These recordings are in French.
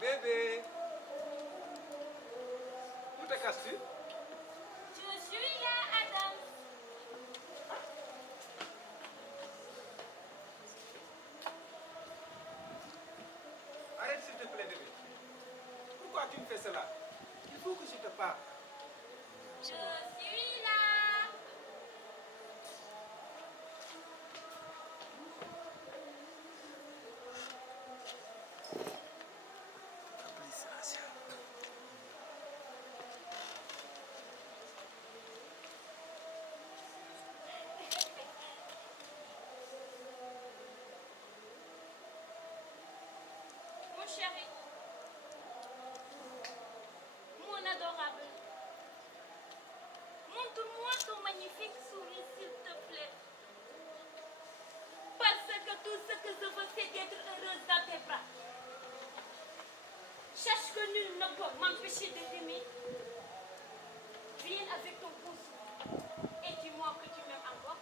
bébé. Où te casses-tu? Je suis là, Adam. Arrête s'il te plaît, bébé. Pourquoi tu me fais cela? Il faut que je te parle. Je suis là. Mon chéri, mon adorable, montre-moi ton magnifique sourire, s'il te plaît. Parce que tout ce que je veux, c'est d'être heureuse dans tes bras. Cherche que nul ne peut m'empêcher de t'aimer. Viens avec ton beau sourire et dis-moi que tu m'aimes encore.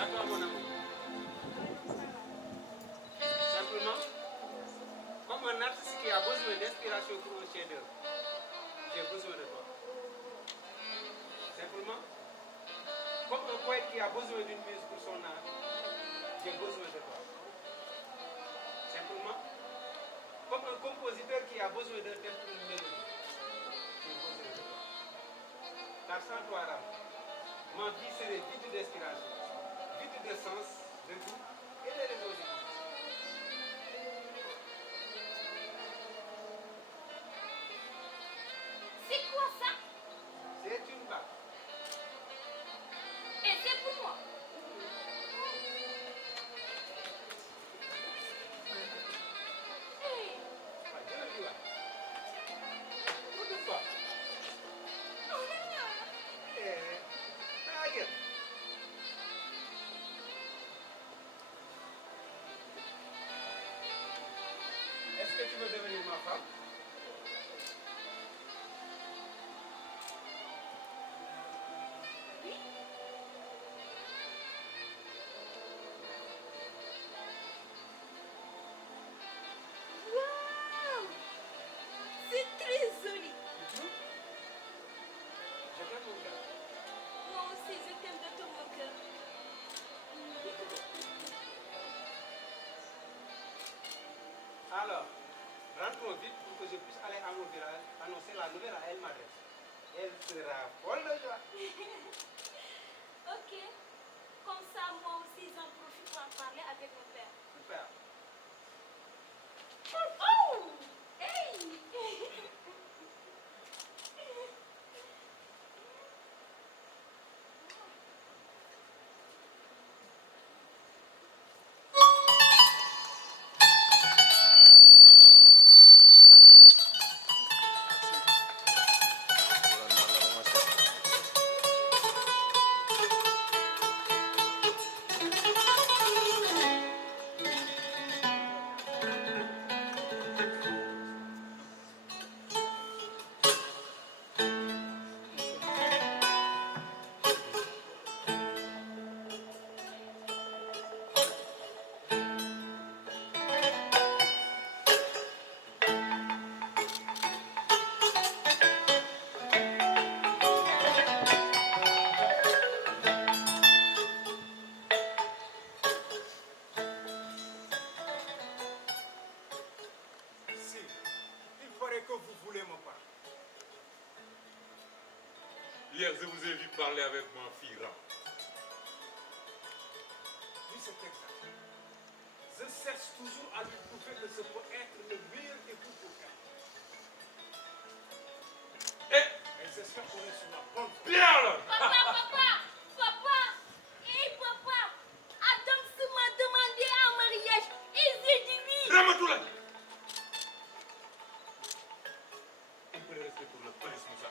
Attends, mon amour. Simplement, comme un artiste qui a besoin d'inspiration pour un chef-d'œuvre, j'ai besoin de toi. Simplement, comme un poète qui a besoin d'une muse pour son art, j'ai besoin de toi. Simplement, comme un compositeur qui a besoin d'un thème pour une mélodie, j'ai besoin de toi. Car sans toi, Ram, ma vie serait vide d'inspiration, vide de sens, de goût et de résolution. C'est quoi ça? C'est une bague. Et c'est pour moi. Hey. Ah, je le dis là. Pourquoi? Regarde. Est-ce que tu veux devenir ma femme? Oui. Waouh! C'est très joli. Je t'aime mon cœur. Moi aussi, je t'aime de tout mon cœur. Alors, rentrons vite pour que je puisse aller à mon village annoncer la nouvelle à El Madrid. Elle sera folle de joie. Ok. Comme ça, moi aussi, j'en profite pour en parler avec mon père. Super. Oh! Hey! Hier, je vous ai vu parler avec ma fille Ram. Oui, c'est exact. Je cherche toujours à lui prouver que ce peut être le meilleur époux pour elle. Et j'espère qu'on est sur la bonne voie. Bien là! Papa, papa, Adam m'a demandé un mariage et j'ai dit oui. Ramatoulaye! Un peu de respect pour le police, Moussa.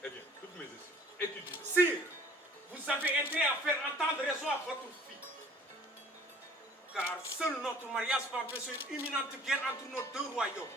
Eh bien, toutes mes excuses. Étudiez. Sire, vous avez intérêt à faire entendre raison à votre fille. Car seul notre mariage peut empêcher une imminente guerre entre nos deux royaumes.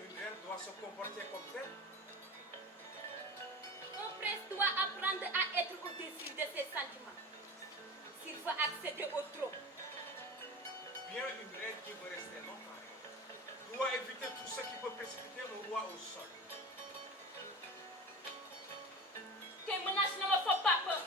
Une reine doit se comporter comme telle. Un prince doit apprendre à être au-dessus de ses sentiments s'il veut accéder au trône. Bien une reine qui veut rester longtemps doit éviter tout ce qui peut précipiter le roi au sol. Tes menaces ne me font pas peur.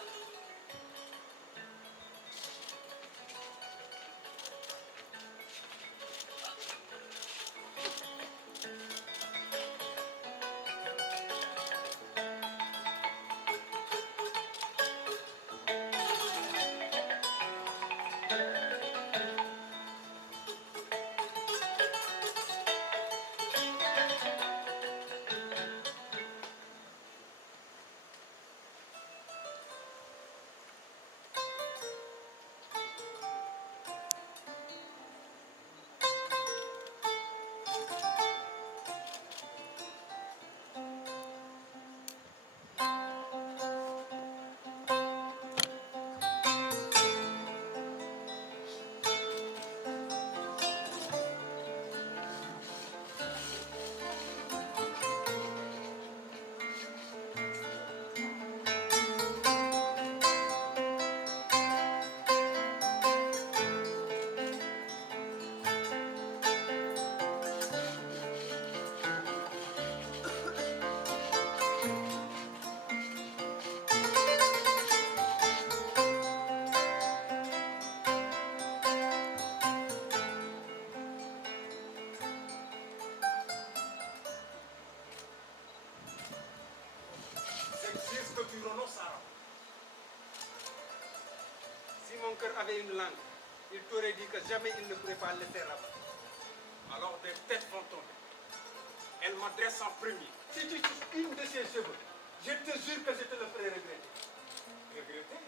J'exige que tu renonces à Ram. Si mon cœur avait une langue, il t'aurait dit que jamais il ne pourrait pas laisser Ram. Alors des têtes vont tomber. Elle m'adresse en premier. Si tu touches une de ses cheveux, je te jure que je te le ferai regretter. Regretter?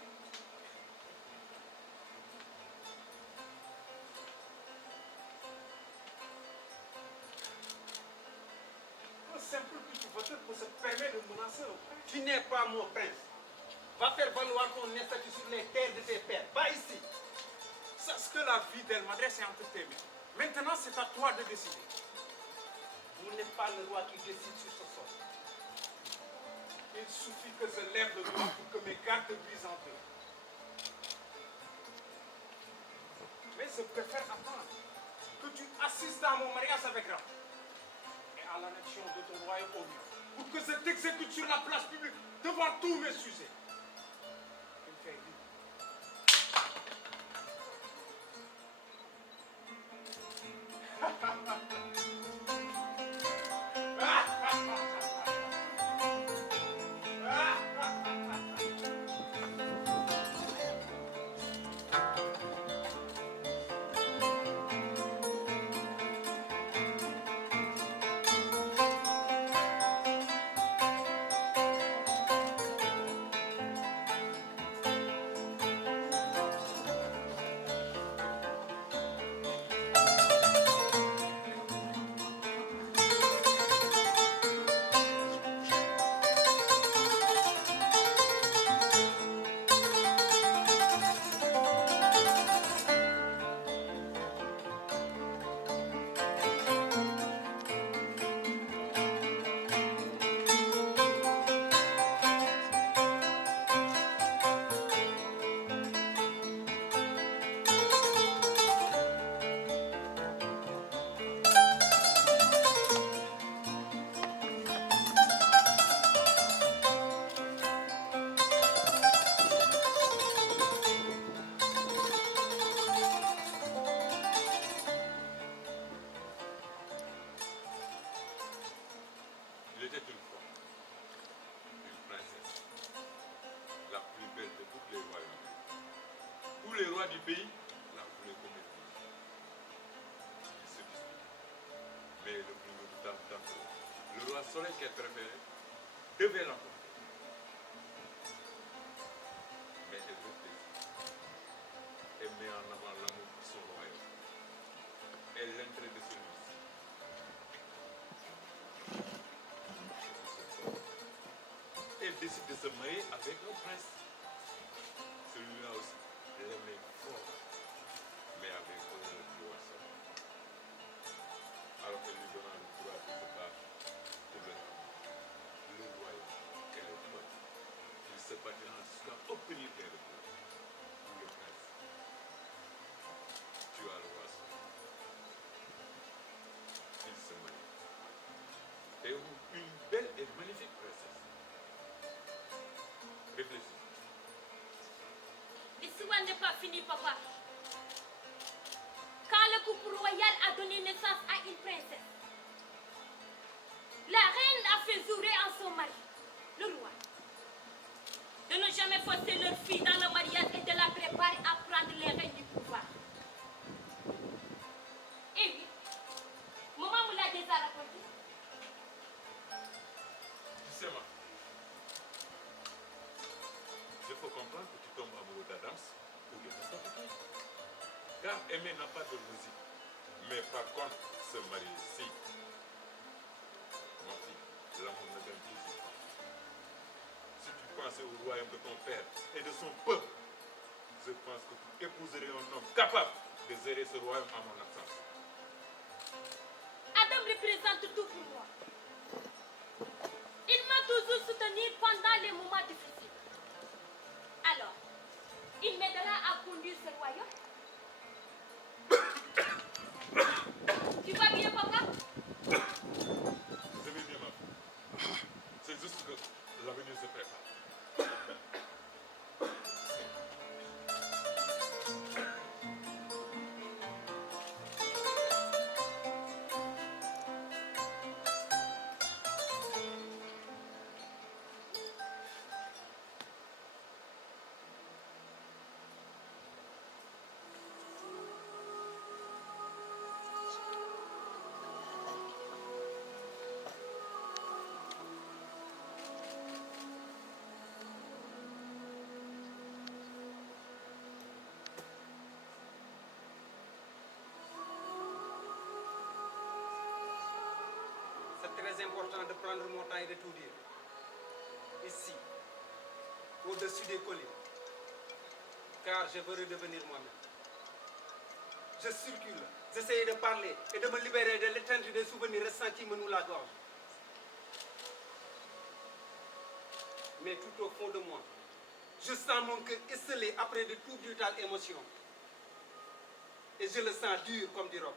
Un simple petit voteur peut se permettre de menacer au prince. Tu n'es pas mon prince. Va faire valoir ton statut sur les terres de tes pères. Pas ici. Sache que la vie d'El Madresse est entre tes mains. Maintenant, c'est à toi de décider. Vous n'êtes pas le roi qui décide sur ce sort. Il suffit que je lève le doigt pour que mes gardes brisent en deux. Mais je préfère attendre que tu assistes à mon mariage avec Ram et à l'annexion de ton royaume au mien, pour que je t'exécute sur la place publique devant tous mes sujets. Tu me fais rire. lois du pays, là, vous les connaissez. Il se dispute. Mais le plus redoutable d'entre eux, le roi Soleil qu'elle préférait, devait l'emporter. Mais elle refuse. Elle met en avant l'amour pour son royaume. Elle l'intérêt de celui-ci. Elle décide de se marier avec un prince. Celui-là aussi l'aimait fort, mais avec le roi Soleil. Alors qu'elle lui donna le droit de se battre pour le royaume et le peuple. Il se battra jusqu'à obtenir gain de cause. Le prince tua le roi Soleil. Il se marie. Et une belle et magnifique princesse. Réfléchis. L'histoire n'est pas finie, papa. Quand le couple royal a donné naissance à une princesse, la reine a fait jurer à son mari, le roi, de ne jamais forcer leur fille dans le mariage et de la préparer à prendre les rênes du pouvoir. Et oui, maman me l'a déjà raconté. Tu sais, moi, il faut comprendre que tu tombes amoureux d'Adams ou de n'importe qui. Car aimer n'a pas de logique. Mais par contre, se marier, si. Ma fille, l'amour ne donne toujours pas. Si tu pensais au royaume de ton père et de son peuple, je pense que tu épouserais un homme capable de gérer ce royaume à mon absence. Adam représente tout pour moi. Il m'a toujours soutenu pendant les moments difficiles. Alors, il m'aidera à conduire ce royaume. Tu vas bien, papa? Je vais bien, ma fille. C'est juste que l'avenir se prépare. C'est très important de prendre mon temps et de tout dire. Ici, au-dessus des collines. Car je veux redevenir moi-même. Je circule, j'essaie de parler et de me libérer de l'étreinte des souvenirs restants qui me nouent la gorge. Mais tout au fond de moi, je sens mon cœur esselé après de tout brutales émotions. Et je le sens dur comme du roc.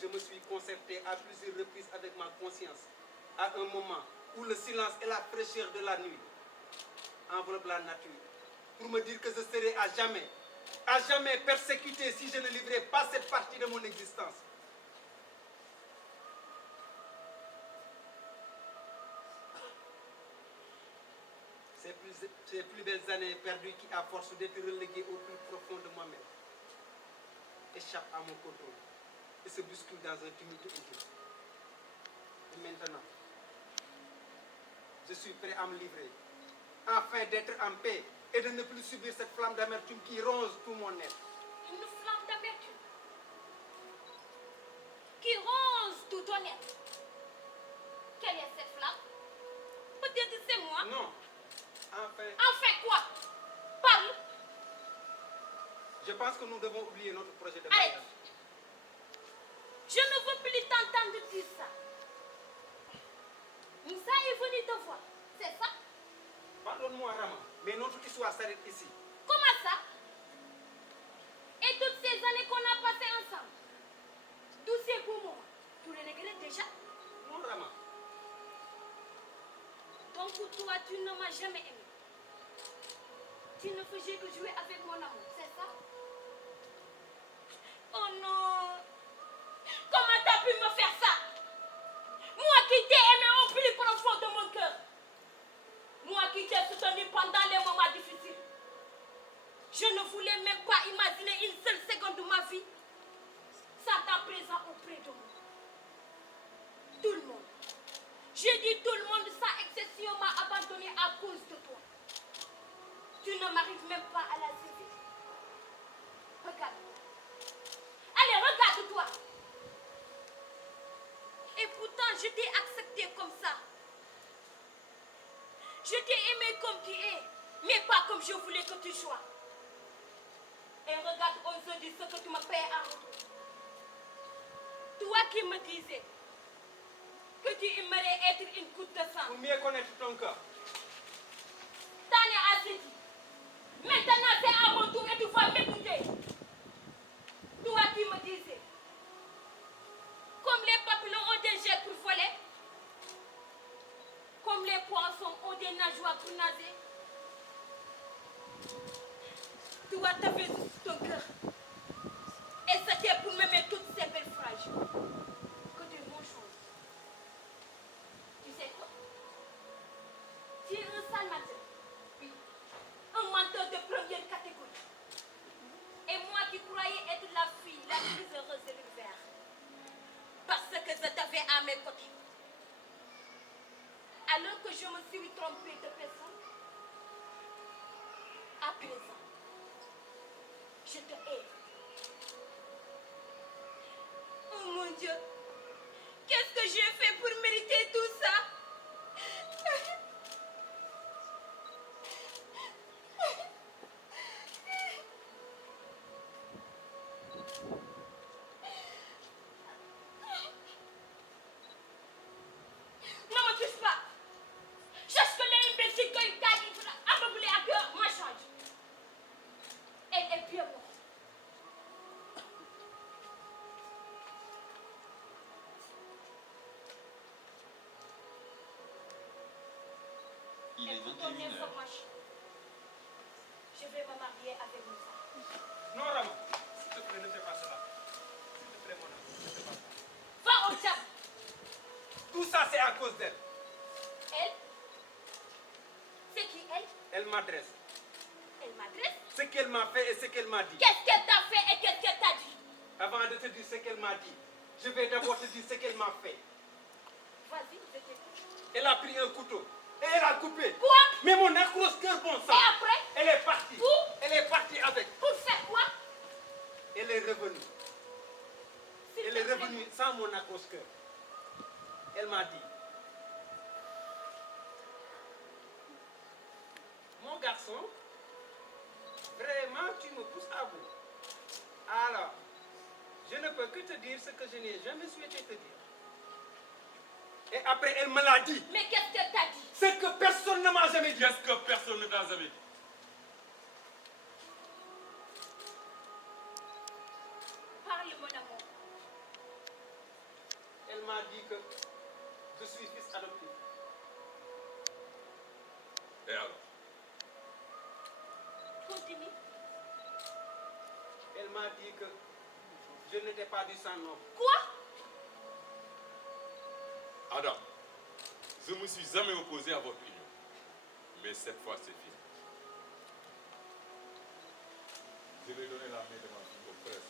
Je me suis concerté à plusieurs reprises avec ma conscience, à un moment où le silence et la fraîcheur de la nuit enveloppent la nature, pour me dire que je serai à jamais persécuté si je ne livrais pas cette partie de mon existence. Ces plus belles années perdues qui, à force d'être reléguées au plus profond de moi-même, échappent à mon contrôle et se bousculent dans un tumulte intime. Et maintenant, je suis prêt à me livrer, afin d'être en paix et de ne plus subir cette flamme d'amertume qui ronge tout mon être. Une flamme d'amertume qui ronge tout ton être. Quelle est cette flamme? Peut-être c'est moi. Non, enfin, Enfin quoi? Parle. je pense que nous devons oublier notre projet de Arrête. mariage. Je ne veux plus t'entendre dire ça. Moussa est venu te voir, c'est ça? Pardonne-moi, Rama, mais notre histoire s'arrête ici. Comment ça? Et toutes ces années qu'on a passées ensemble, tous ces beaux moments, tu les regrettes déjà? Non, Rama. Donc toi, tu ne m'as jamais aimé. Tu ne faisais que jouer avec mon amour, c'est ça? Oh non! Comment t'as pu me faire ça? Moi qui t'ai aimé au plus profond de mon cœur. Moi qui t'ai soutenu pendant les moments difficiles. Je t'ai aimé comme tu es, mais pas comme je voulais que tu sois. Et regarde aujourd'hui ce que tu me payes en retour. Toi qui me disais que tu aimerais être une goutte de sang. Pour mieux connaître ton cœur. T'en es assez dit. Maintenant, c'est à mon tour et tu vas m'écouter. Toi qui me disais, comme les papillons ont des jets pour voler, comme les poissons ont des nageoires pour nager, toi t'avais juste ton cœur. Et c'était pour m'aimer toutes ces belles phrases que de bonnes choses. Tu sais quoi? Tu es un sale menteur. Oui. Un menteur de première catégorie. Et moi qui croyais être la fille la plus heureuse de l'univers. Parce que je t'avais à mes côtés. Alors que je me suis trompée de personne, à présent, je te hais. Oh mon Dieu, qu'est-ce que j'ai fait pour mériter tout ça? Ne me touche pas. Cherche que les imbéciles que tu as aveuglé à cœur, moi change. Elle est bien morte. Il est Et pour ton 21h. information, je vais me marier avec Moussa. Non, Rama, s'il te plaît, ne fais pas cela. S'il te plaît, mon ami, ne fais pas ça. Va au diable. Tout ça, c'est à cause d'elle. Elle? C'est qui elle? Elle m'adresse. Elle m'adresse. Ce qu'elle m'a fait et ce qu'elle m'a dit. Qu'est-ce qu'elle t'a fait et qu'est-ce qu'elle t'a dit? Avant de te dire ce qu'elle m'a dit, je vais d'abord te dire ce qu'elle m'a fait. Vas-y, je t'écoute. Elle a pris un couteau et elle a coupé. Quoi? Mais mon accroche-cœur, bon sang. Et après? Elle est partie. Où? Elle est partie avec. Pour faire quoi? Elle est revenue. S'il Elle te est plaît. revenue sans mon accroche-cœur. Elle m'a dit, mon garçon, vraiment tu me pousses à bout. Alors, je ne peux que te dire ce que je n'ai jamais souhaité te dire. Et après, elle me l'a dit. Mais qu'est-ce qu'elle t'a dit? Ce que personne ne m'a jamais dit. Qu'est-ce que personne ne t'a jamais dit? Parle, mon amour. Elle m'a dit que je suis fils adoptif. Et alors? Continue. Elle m'a dit que je n'étais pas du sang noble. Quoi? Adam, je ne me suis jamais opposé à votre union. Mais cette fois, c'est fini. Je vais donner la main de ma fille au frère.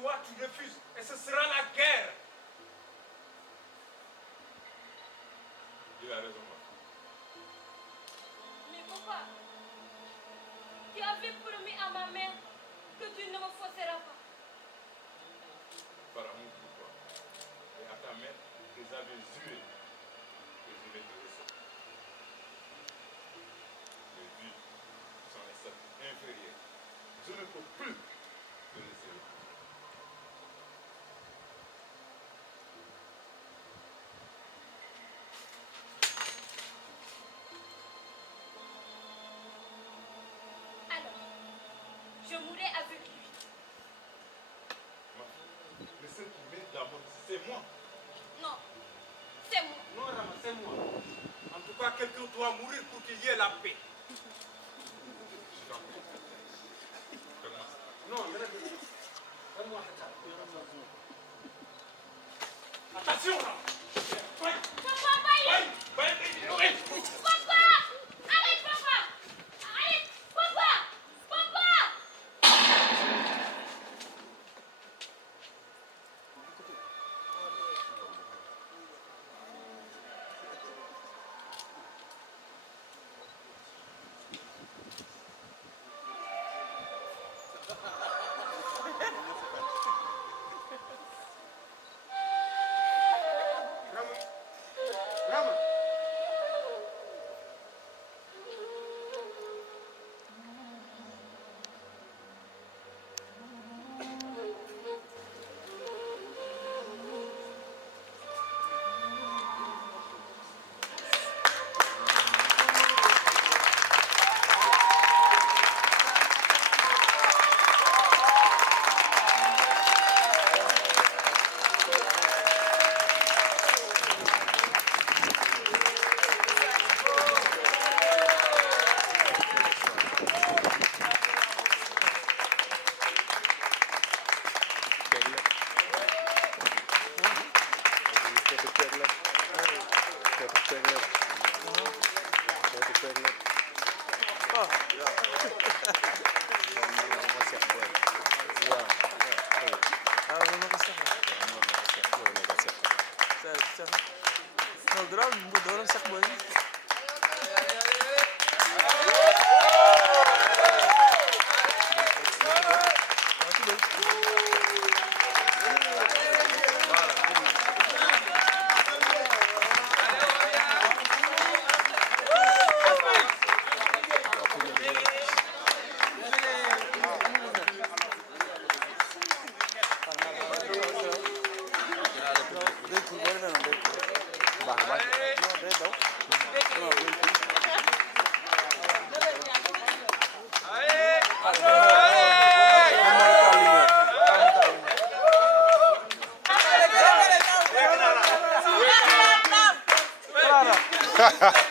Soit tu refuses et ce sera la guerre. Je Tu as raison, moi. Mais papa, tu avais promis à ma mère que tu ne me forceras pas. Par amour pour toi. Et à ta mère, que j'avais juré que je vais te laisser. Mais vu son état inférieur, je ne peux plus te laisser. Alors, je mourrai avec lui. Ma fille, le seul qui mérite la mort, c'est moi. Non, c'est moi. Non, Rama, c'est moi. En tout cas, quelqu'un doit mourir pour qu'il y ait la paix. Je t'en prie. Donne-moi ça. Non, donne-moi ça. Attention, là. Ouais. Papa, bye. Ouais. Papa, arrête, papa. Arrête, papa. Papa. Rama. Rama. Ha ha.